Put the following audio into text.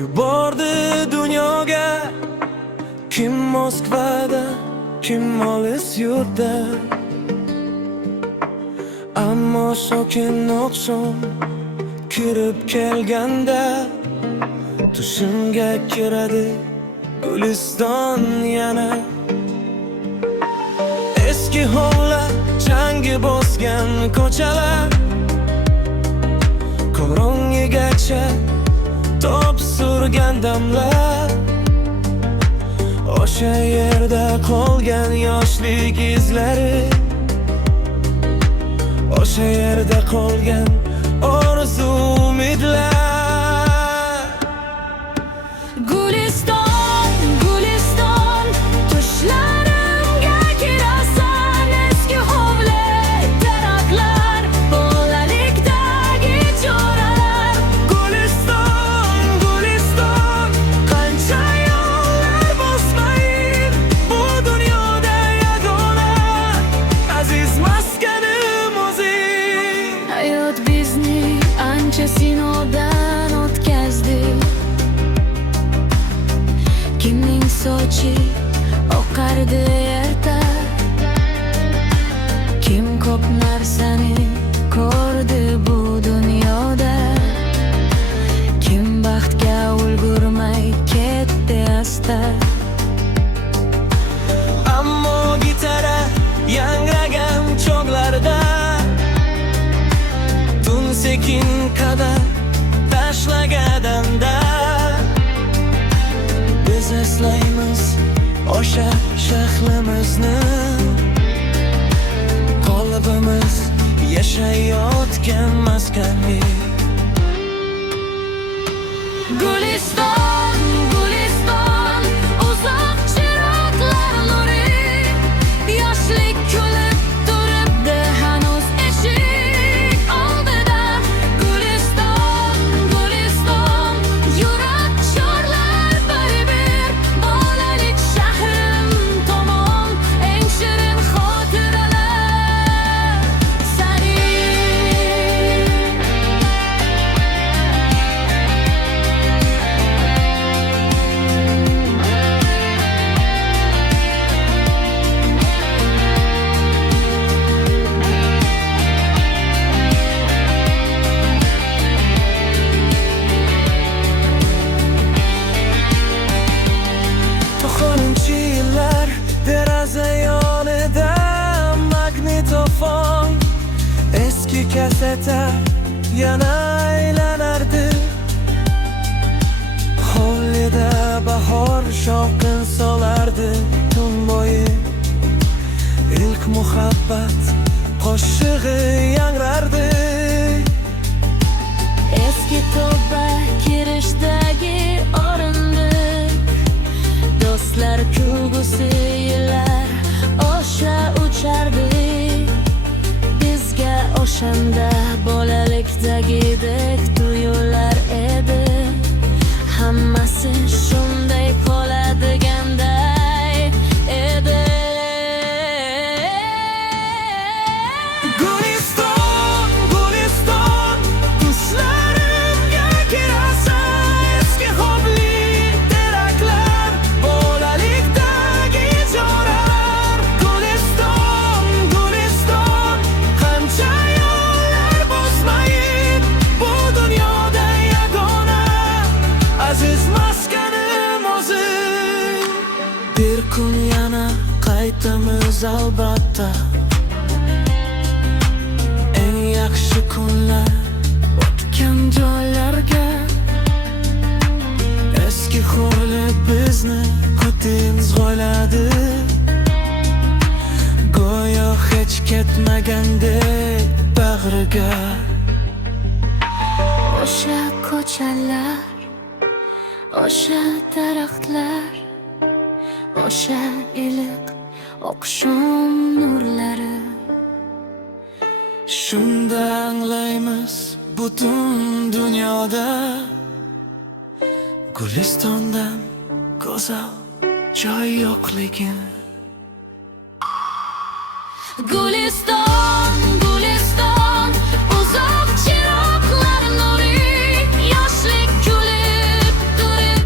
yubordi dunyoga. Kim Moskvada, kim olis yurtda, ammo sokin oqshom kirib kelganda tushimga kiradi Guliston yana. Eski hovlilar, changi bosgan ko'chalar, qorong'igacha top surgan damlar. O'sha yerda qolgan yoshlik izlari, o'sha yerda qolgan orzu umidlar. Guliston, Guliston, tushlarimga kirasan. Eski hovli, daraxtlar, bolalikdagi choralar. Guliston, Guliston, qancha yo'llar bosmayin, bu dunyoda yagona aziz maskanim o'zing. Hayot bizni ancha sinovdan o'tkazdi. Kimning sochi oqardi erta, kim ko'p narsani ko'rdi bu dunyoda, kim baxtga ulgurmay ketdi asta. Ammo gitara yangragan chog'larda tun sekin qadam tashlaganida biz eslaymiz o'sha shahrimizni. Qalbimiz yashayotgan maskanni. Guliston, Guliston, uzoq chiroqlar nuri, yoshlik kulib turibdi hanuz eshik oldida. Guliston, Guliston, yurak chorlar bir-bir, bolalik shahrim tomon eng shirin xotiralar sani. To'qqizinchi yillar deraza yonida magnitofon, eski kaseta yana aylanardi. Hovlida bahor shovqin solardi tun bo'yi. İlk muhabbat qo'shig'i yangrardi. Eski to'ba kirishdagi o'rindiq, do'stlar kulgusi yillar o'sha uchardi. Bizga o'shanda bolalikdagidek tuyular edi. Hammasi shunday qoladiganday edi. Guliston, Guliston, tushlarimga kirasan. Eski hovli, daraxtlar, bolalikdagi choralar. Guliston, Guliston, qancha yo'llar bosmayin, bu dunyoda yagona aziz maskanim o'zing. Bir kun yana qaytamiz albatta. Eng yaxshi kunlar o'tgan joylarga. Eski hovli bizni qatimiz g'oyladi, go'yo hech ketmagandek bag'riga. O'sha ko'chalar, o'sha daraxtlar, o'sha iliq oqshom nurlari. Shunda anglaymiz butun dunyoda Gulistondan go'zal joy yo'qligini. Guliston